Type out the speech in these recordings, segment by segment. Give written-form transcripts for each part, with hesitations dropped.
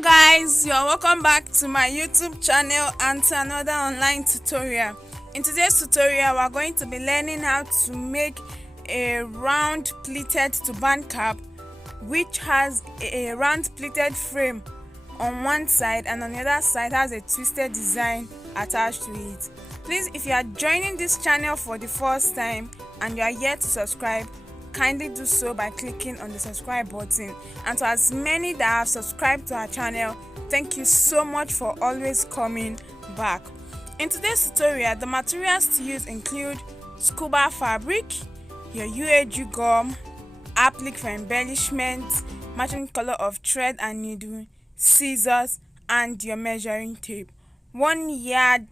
Hello guys, you're welcome back to my YouTube channel and to another online tutorial. In today's tutorial, we're going to be learning how to make a round pleated turban cap which has a round pleated frame on one side and on the other side has a twisted design attached to it. Please, if you are joining this channel for the first time and you are yet to subscribe, kindly do so by clicking on the subscribe button. And to as many that have subscribed to our channel, thank you so much for always coming back. In today's tutorial, the materials to use include scuba fabric, your UAG gum, applique for embellishment, matching color of thread and needle, scissors, and your measuring tape. 1 yard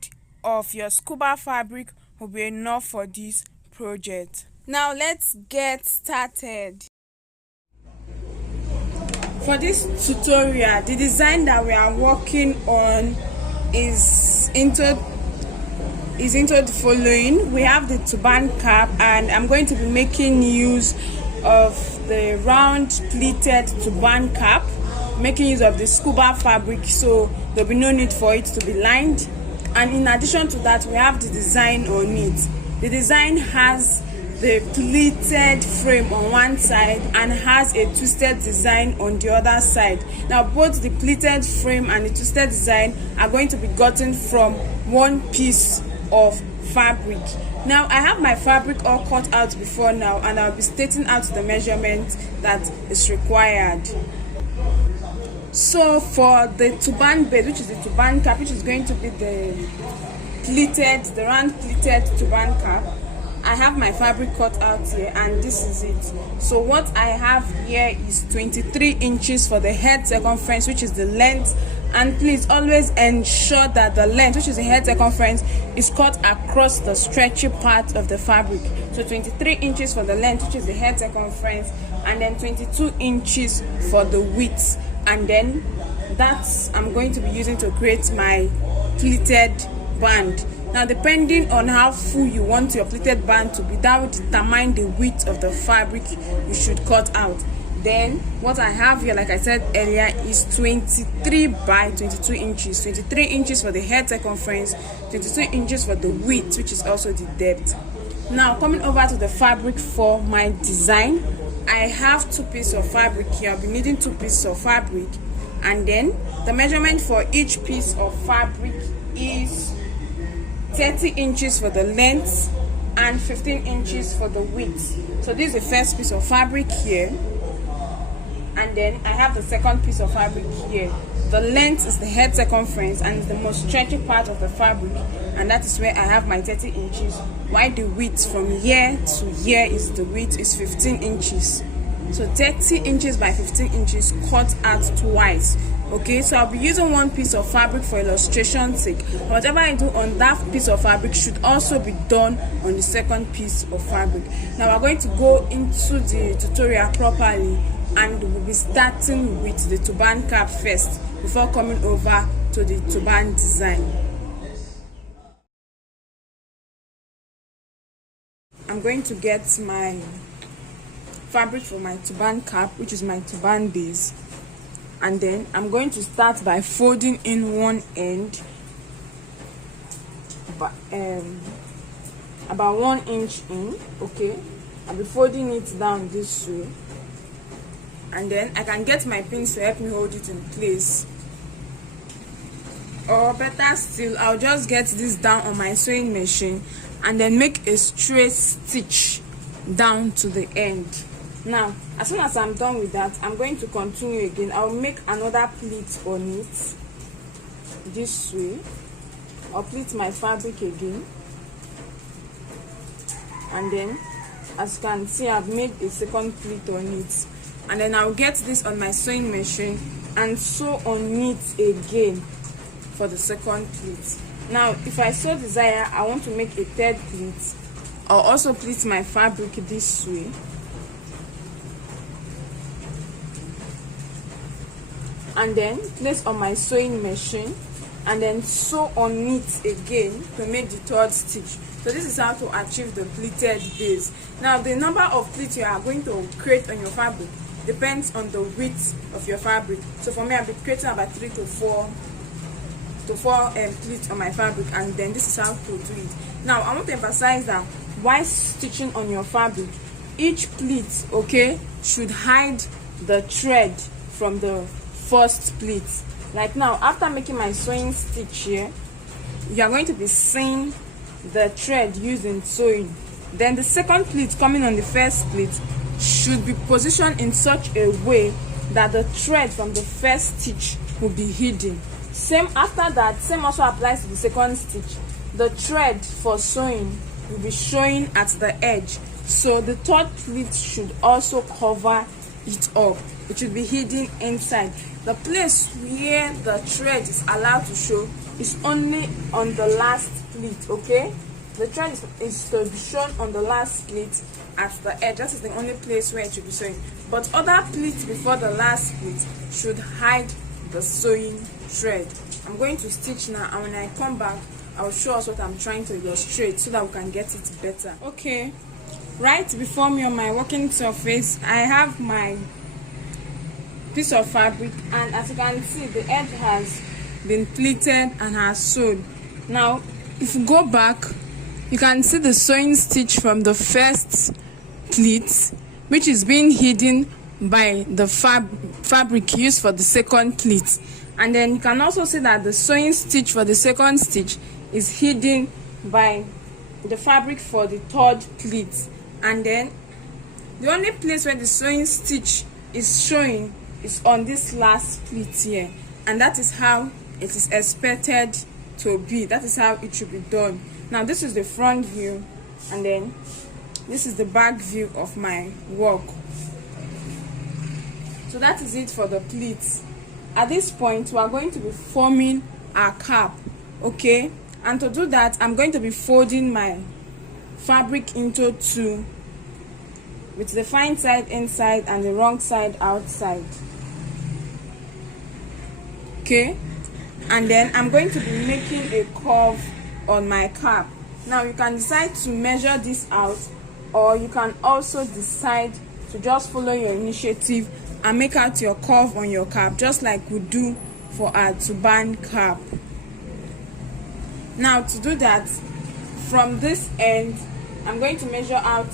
of your scuba fabric will be enough for this project. Now let's get started. For this tutorial, the design that we are working on is into the following. We have the turban cap, and I'm going to be making use of the round pleated turban cap, making use of the scuba fabric, so there'll be no need for it to be lined. And in addition to that, we have the design on it. The design has the pleated frame on one side and has a twisted design on the other side. Now both the pleated frame and the twisted design are going to be gotten from one piece of fabric. Now I have my fabric all cut out before now, and I'll be stating out the measurement that is required. So for the turban base, which is the turban cap, which is going to be the round pleated turban cap, I have my fabric cut out here, and this is it. So what I have here is 23 inches for the head circumference, which is the length. And please always ensure that the length, which is the head circumference, is cut across the stretchy part of the fabric. So 23 inches for the length, which is the head circumference, and then 22 inches for the width. And then that's I'm going to be using to create my pleated band. Now, depending on how full you want your pleated band to be, that will determine the width of the fabric you should cut out. Then what I have here, like I said earlier, is 23 by 22 inches. 23 inches for the head circumference, 22 inches for the width, which is also the depth. Now coming over to the fabric for my design, I have 2 pieces of fabric here. I'll be needing 2 pieces of fabric, and then the measurement for each piece of fabric is 30 inches for the length and 15 inches for the width. So this is the first piece of fabric here, and then I have the second piece of fabric here. The length is the head circumference and is the most stretchy part of the fabric, and that is where I have my 30 inches, while the width from here to here is 15 inches. So 30 inches by 15 inches cut out twice. Okay, so I'll be using 1 piece of fabric for illustration's sake. Whatever I do on that piece of fabric should also be done on the second piece of fabric. Now we're going to go into the tutorial properly, and we'll be starting with the turban cap first before coming over to the turban design. I'm going to get my fabric for my turban cap, which is my turban base, and then I'm going to start by folding in one end about 1 inch in. Okay, I'll be folding it down this way, and then I can get my pins to help me hold it in place, or better still, I'll just get this down on my sewing machine and then make a straight stitch down to the end. Now as soon as I'm done with that, I'm going to continue again. I'll make another pleat on it this way. I'll pleat my fabric again, and then as you can see, I've made a second pleat on it, and then I'll get this on my sewing machine and sew on it again for the second pleat. Now if I so desire, I want to make a third pleat, I'll also pleat my fabric this way, and then place on my sewing machine and then sew on it again to make the third stitch. So this is how to achieve the pleated base. Now the number of pleats you are going to create on your fabric depends on the width of your fabric. So for me, I'll be creating about 3 to 4 pleats on my fabric, and then this is how to do it. Now I want to emphasize that while stitching on your fabric, each pleat, okay, should hide the thread from the first pleat. Like now, after making my sewing stitch here, you are going to be seeing the thread used in sewing. Then the second pleat coming on the first pleat should be positioned in such a way that the thread from the first stitch will be hidden. Same after that, same also applies to the second stitch. The thread for sewing will be showing at the edge, so the third pleat should also cover it up. It should be hidden inside. The place where the thread is allowed to show is only on the last pleat, okay? The thread is to be shown on the last pleat at the edge. That is the only place where it should be showing. But other pleats before the last pleat should hide the sewing thread. I'm going to stitch now, and when I come back, I'll show us what I'm trying to illustrate so that we can get it better. Okay, right before me on my working surface, I have my piece of fabric, and as you can see, the edge has been pleated and has sewed. Now if you go back, you can see the sewing stitch from the first pleat, which is being hidden by the fabric used for the second pleat. And then you can also see that the sewing stitch for the second stitch is hidden by the fabric for the third pleat. And then the only place where the sewing stitch is showing is on this last pleat here, and that is how it is expected to be. That is how it should be done. Now this is the front view, and then this is the back view of my work. So that is it for the pleats. At this point, we are going to be forming our cap, okay? And to do that, I'm going to be folding my fabric into two, with the fine side inside and the wrong side outside, okay? And then I'm going to be making a curve on my cap. Now you can decide to measure this out, or you can also decide to just follow your initiative and make out your curve on your cap, just like we do for our turban cap. Now to do that, from this end I'm going to measure out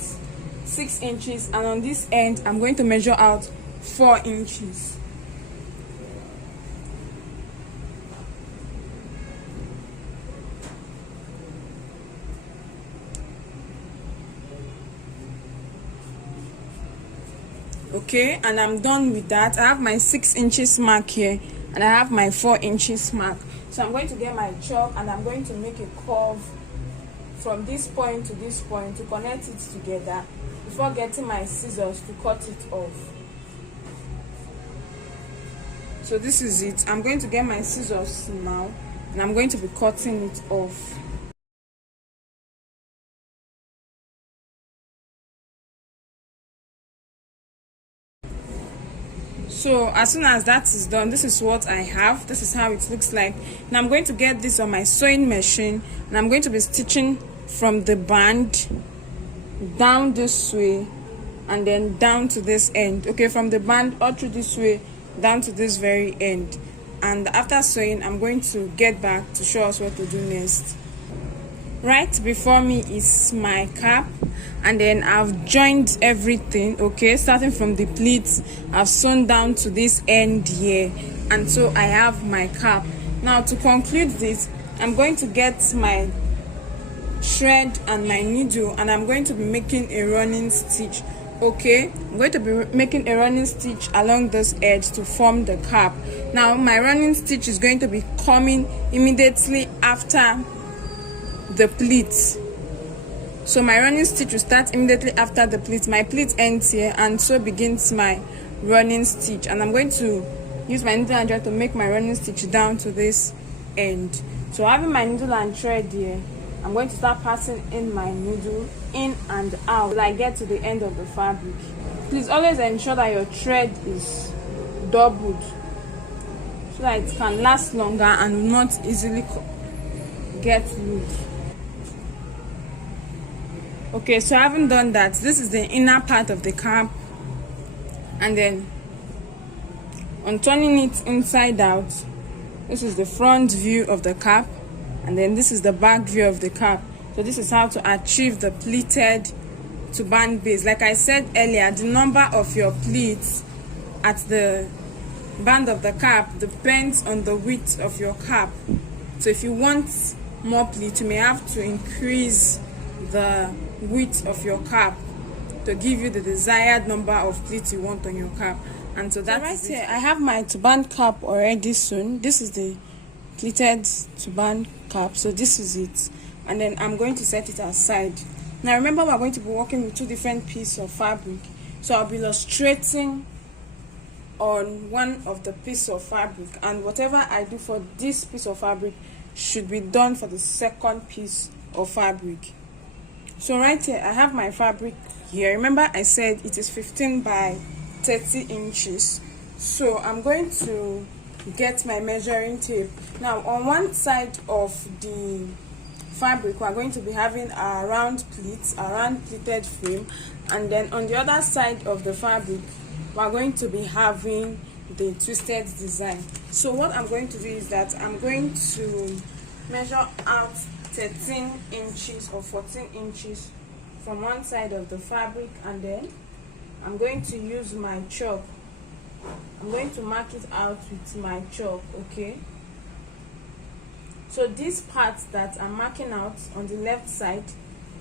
6 inches, and on this end I'm going to measure out 4 inches. Okay, and I'm done with that. I have my 6 inches mark here, and I have my 4 inches mark. So I'm going to get my chalk, and I'm going to make a curve from this point to this point to connect it together before getting my scissors to cut it off. So this is it. I'm going to get my scissors now, and I'm going to be cutting it off. So as soon as that is done, this is what I have. This is how it looks like. Now I'm going to get this on my sewing machine, and I'm going to be stitching from the band down this way and then down to this end. Okay, from the band all through this way down to this very end. And after sewing, I'm going to get back to show us what to do next. Right before me is my cap, and then I've joined everything, okay, starting from the pleats. I've sewn down to this end here, and so I have my cap. Now to conclude this, I'm going to get my thread and my needle, and I'm going to be making a running stitch. Okay, I'm going to be making a running stitch along this edge to form the cap. Now my running stitch is going to be coming immediately after the pleats. So my running stitch will start immediately after the pleat. My pleat ends here, and so begins my running stitch. And I'm going to use my needle and thread to make my running stitch down to this end. So having my needle and thread here, I'm going to start passing in my needle in and out till I get to the end of the fabric. Please always ensure that your thread is doubled so that it can last longer and will not easily get loose. Okay, so having done that, this is the inner part of the cap, and then on turning it inside out, this is the front view of the cap, and then this is the back view of the cap. So this is how to achieve the pleated turban base. Like I said earlier, the number of your pleats at the band of the cap depends on the width of your cap. So if you want more pleats, you may have to increase the width of your cap to give you the desired number of pleats you want on your cap. And so that's right here. I have my turban cap already sewn. This is the pleated turban cap. So this is it, and then I'm going to set it aside. Now remember, we're going to be working with two different pieces of fabric, so I'll be illustrating on one of the piece of fabric, and whatever I do for this piece of fabric should be done for the second piece of fabric. So right here I have my fabric here. Remember I said it is 15 by 30 inches. So I'm going to get my measuring tape. Now on one side of the fabric we're going to be having a round pleats, a round pleated frame, and then on the other side of the fabric we're going to be having the twisted design. So what I'm going to do is that I'm going to measure out 13 inches or 14 inches from one side of the fabric, and then I'm going to use my chalk. I'm going to mark it out with my chalk, okay? So this part that I'm marking out on the left side,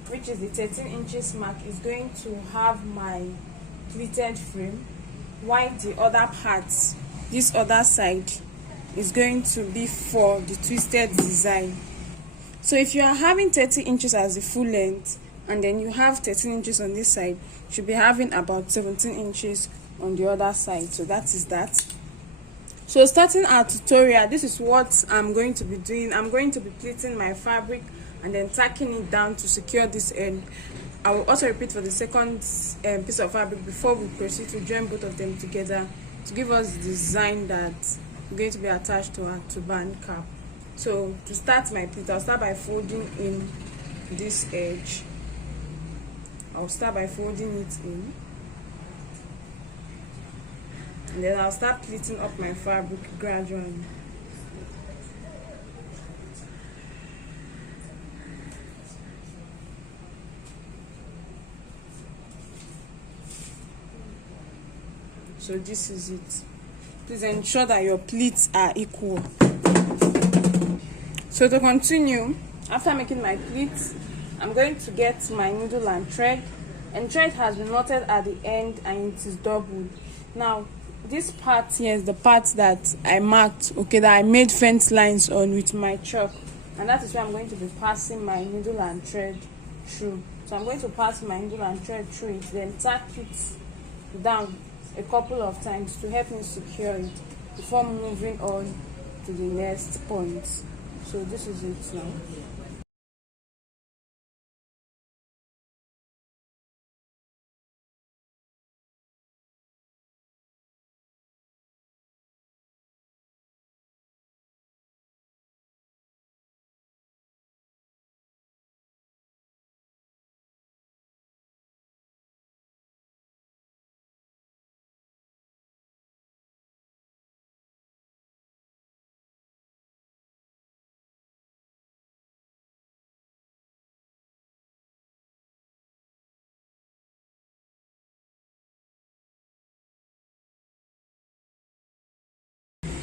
which is the 13 inches mark, is going to have my pleated frame, while the other part, this other side, is going to be for the twisted design. So if you are having 30 inches as the full length, and then you have 13 inches on this side, you should be having about 17 inches on the other side. So that is that. So starting our tutorial, this is what I'm going to be doing. I'm going to be pleating my fabric and then tacking it down to secure this end. I will also repeat for the second piece of fabric before we proceed to join both of them together to give us the design that's going to be attached to our turban cap. So to start my pleat, I'll start by folding in this edge. I'll start by folding it in, and then I'll start pleating up my fabric gradually. So this is it. Please ensure that your pleats are equal. So to continue, after making my pleats, I'm going to get my needle and thread, and thread has been knotted at the end and it is doubled. Now this part here is the part that I marked, okay, that I made fence lines on with my chalk, and that is where I'm going to be passing my needle and thread through. So I'm going to pass my needle and thread through it, then tack it down a couple of times to help me secure it before moving on to the next point. So this is it now.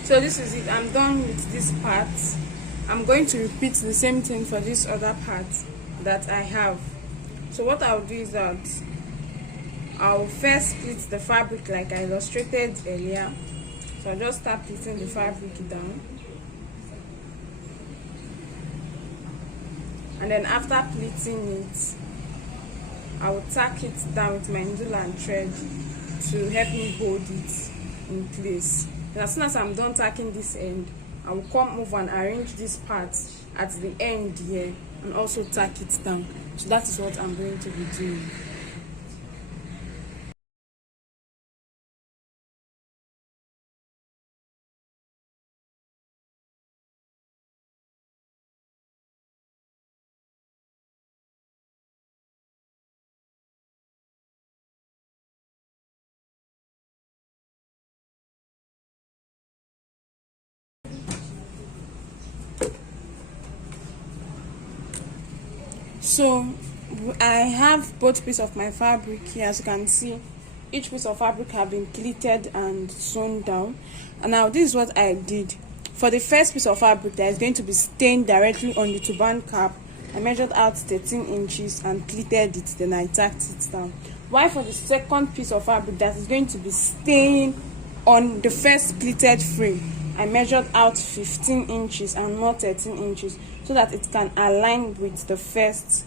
So this is it. I'm done with this part. I'm going to repeat the same thing for this other part that I have. So what I'll do is that I'll first split the fabric like I illustrated earlier. So I'll just start pleating the fabric down, and then after pleating it, I will tack it down with my needle and thread to help me hold it in place. And as soon as I'm done tacking this end, I will come over and arrange this part at the end here and also tack it down. So that is what I'm going to be doing. So I have both pieces of my fabric here. As you can see, each piece of fabric have been pleated and sewn down. And now this is what I did. For the first piece of fabric that is going to be stained directly on the turban cap, I measured out 13 inches and pleated it, then I tacked it down. While for the second piece of fabric that is going to be staying on the first pleated frame, I measured out 15 inches and not 13 inches so that it can align with the first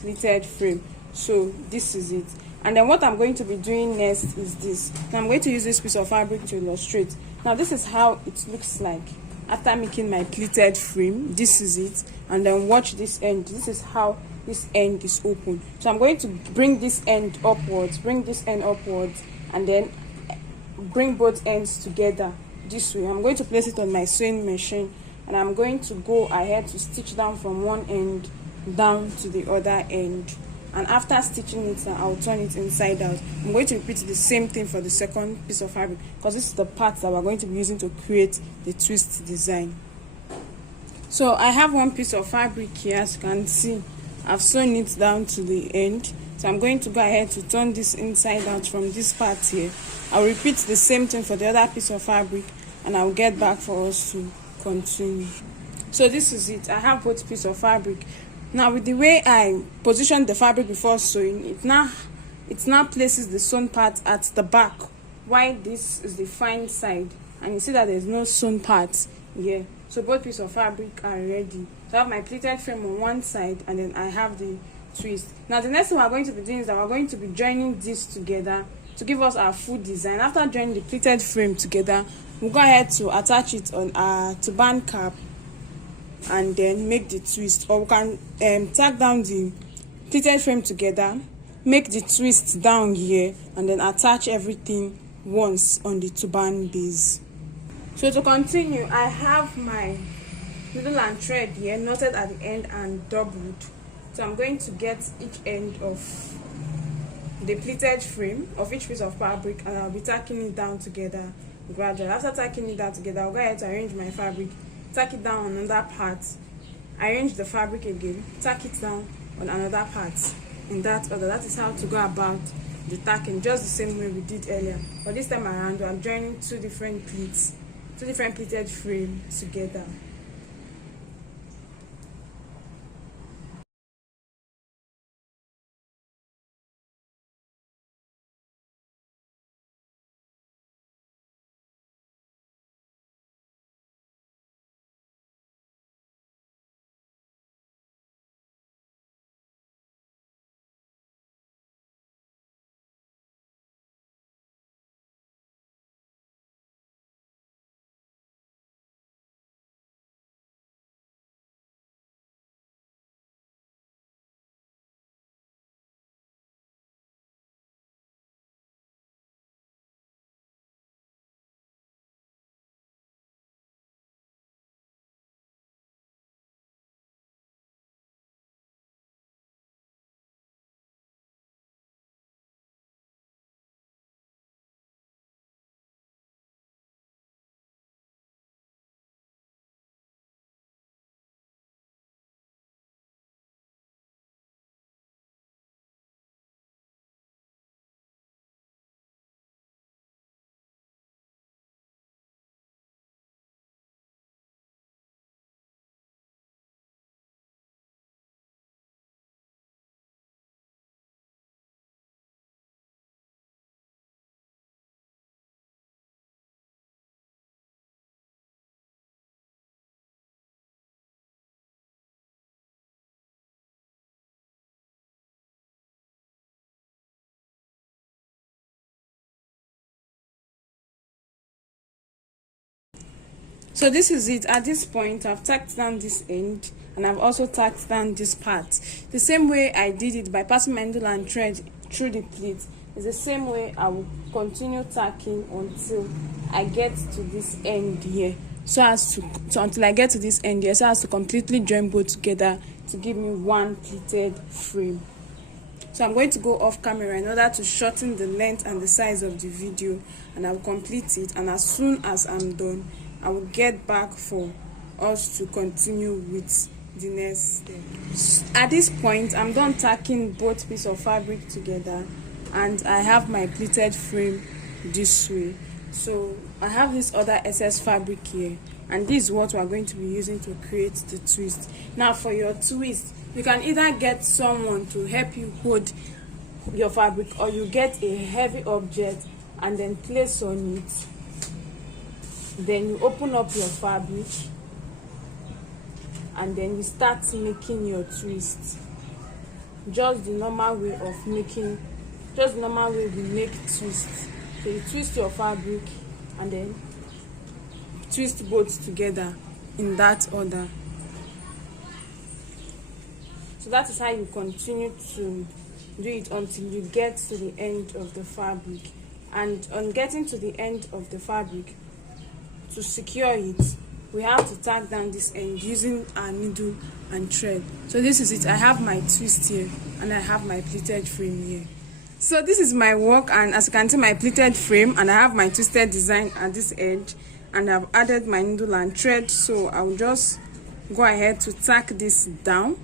pleated frame. So this is it. And then what I'm going to be doing next is this. Now I'm going to use this piece of fabric to illustrate. Now this is how it looks like after making my pleated frame. This is it. And then watch this end. This is how this end is open. So I'm going to bring this end upwards, and then bring both ends together this way. I'm going to place it on my sewing machine, and I'm going to go ahead to stitch down from one end down to the other end. And after stitching it, I'll turn it inside out. I'm going to repeat the same thing for the second piece of fabric, because this is the part that we're going to be using to create the twist design. So I have one piece of fabric here. As you can see, I've sewn it down to the end. So I'm going to go ahead to turn this inside out from this part here. I'll repeat the same thing for the other piece of fabric, and I'll get back for us to continue. So this is it. I have both pieces of fabric. Now with the way I positioned the fabric before sewing, it now places the sewn part at the back, while this is the fine side, and you see that there's no sewn part here. So both pieces of fabric are ready. So I have my pleated frame on one side, and then I have the twist. Now the next thing we're going to be doing is that we're going to be joining this together to give us our full design. After joining the pleated frame together, we'll go ahead to attach it on our turban cap and then make the twist. Or we can tack down the pleated frame together, make the twist down here, and then attach everything once on the turban base. So to continue, I have my needle and thread here knotted at the end and doubled. So I'm going to get each end of the pleated frame of each piece of fabric, and I'll be tacking it down together gradually. After tacking it down together, I'll go ahead to arrange my fabric, tack it down on another part, arrange the fabric again, tack it down on another part, in that order. That is how to go about the tacking, just the same way we did earlier. But this time around, I'm joining two different pleated frames together. So this is it. At this point, I've tacked down this end, and I've also tacked down this part. The same way I did it by passing my needle and thread through the pleat is the same way I will continue tacking until I get to this end here. Until I get to this end here, so as to completely join both together to give me one pleated frame. So I'm going to go off camera in order to shorten the length and the size of the video, and I will complete it. And as soon as I'm done, I will get back for us to continue with the next step. At this point, I'm done tacking both pieces of fabric together, and I have my pleated frame this way. So I have this other excess fabric here, and this is what we are going to be using to create the twist. Now for your twist, you can either get someone to help you hold your fabric, or you get a heavy object and then place on it. Then you open up your fabric and then you start making your twist. Just the normal way of making, just the normal way we make twists. So you twist your fabric and then twist both together in that order. So that is how you continue to do it until you get to the end of the fabric. And on getting to the end of the fabric, to secure it, we have to tack down this end using our needle and thread. So this is it. I have my twist here and I have my pleated frame here. So this is my work, and as you can see, my pleated frame, and I have my twisted design at this edge, and I've added my needle and thread. So I'll just go ahead to tack this down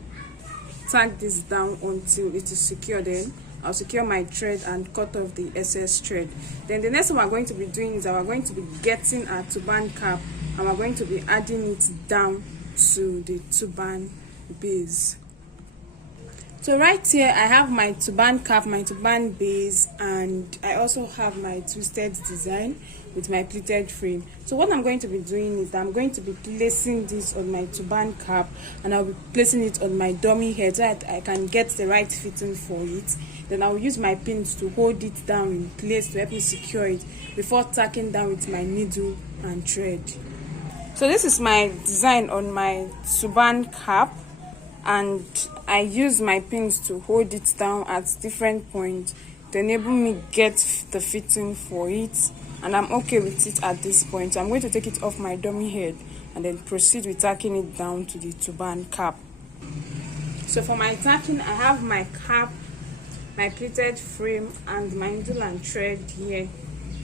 until it is secure. Then I'll secure my thread and cut off the excess thread. Then the next thing we're going to be doing is that we're going to be getting our turban cap, and we're going to be adding it down to the turban base. So right here I have my turban cap, my turban base, and I also have my twisted design with my pleated frame. So what I'm going to be doing is that I'm going to be placing this on my turban cap, and I'll be placing it on my dummy head so that I can get the right fitting for it. Then I'll use my pins to hold it down in place to help me secure it before tacking down with my needle and thread. So this is my design on my turban cap, and I use my pins to hold it down at different points to enable me get the fitting for it, and I'm okay with it at this point. So I'm going to take it off my dummy head and then proceed with tacking it down to the turban cap. So for my tacking, I have my cap, my pleated frame, and my needle and thread here.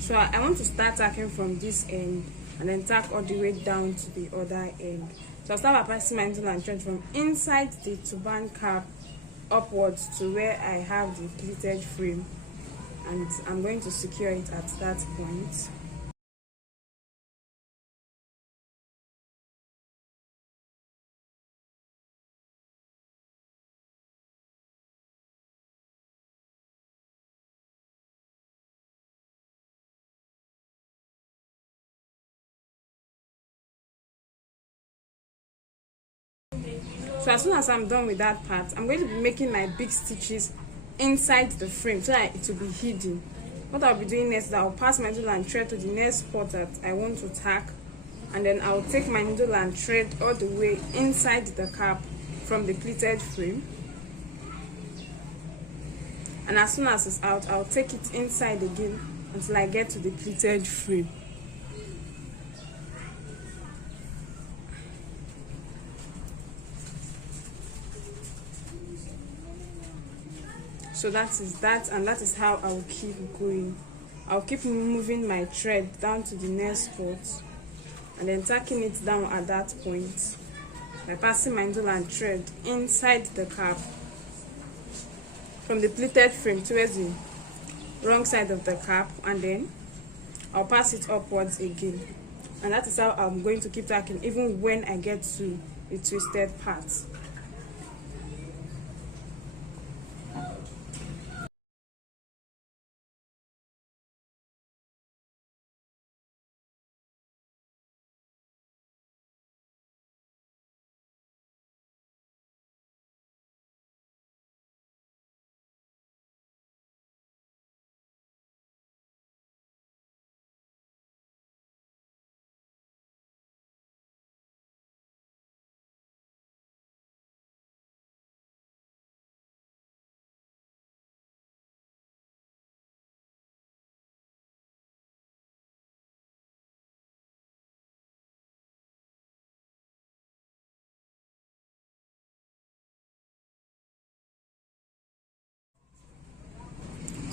So I want to start tacking from this end and then tack all the way down to the other end. So I'll start by passing my needle and thread from inside the turban cap upwards to where I have the pleated frame, and I'm going to secure it at that point. So as soon as I'm done with that part, I'm going to be making my big stitches inside the frame so that it will be hidden. What I'll be doing next is I'll pass my needle and thread to the next spot that I want to tack, and then I'll take my needle and thread all the way inside the cap from the pleated frame. And as soon as it's out, I'll take it inside again until I get to the pleated frame. So that is that, and that is how I'll keep going. I'll keep moving my thread down to the next spot and then tacking it down at that point by passing my needle and thread inside the cap from the pleated frame towards the wrong side of the cap, and then I'll pass it upwards again. And that is how I'm going to keep tacking even when I get to the twisted part.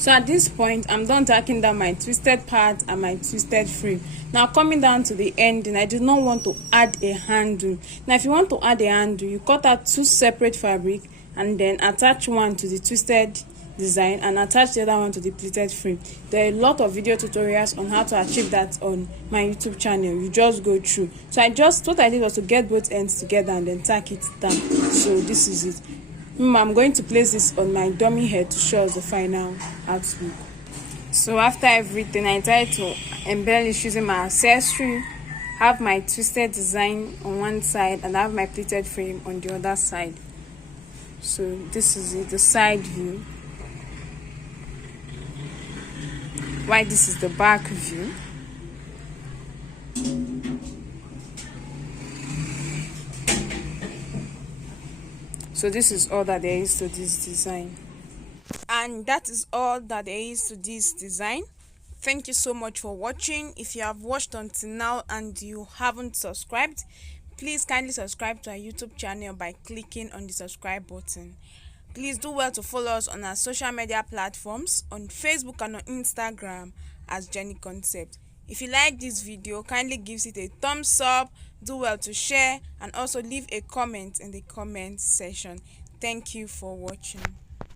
So at this point, I'm done tacking down my twisted part and my twisted frame. Now coming down to the ending, I do not want to add a handle. Now if you want to add a handle, you cut out 2 separate fabric and then attach one to the twisted design and attach the other one to the pleated frame. There are a lot of video tutorials on how to achieve that on my YouTube channel. You just go through. So what I did was to get both ends together and then tack it down. So this is it. I'm going to place this on my dummy head to show us the final outlook. So after everything, I tried to embellish using my accessory. Have my twisted design on one side and I have my pleated frame on the other side. So this is it, the side view. While this is the back view. So this is all that there is to this design. And that is all that there is to this design. Thank you so much for watching. If you have watched until now and you haven't subscribed, please kindly subscribe to our YouTube channel by clicking on the subscribe button. Please do well to follow us on our social media platforms on Facebook and on Instagram as Jenny Concept. If you like this video, kindly give it a thumbs up, do well to share and also leave a comment in the comment section. Thank you for watching.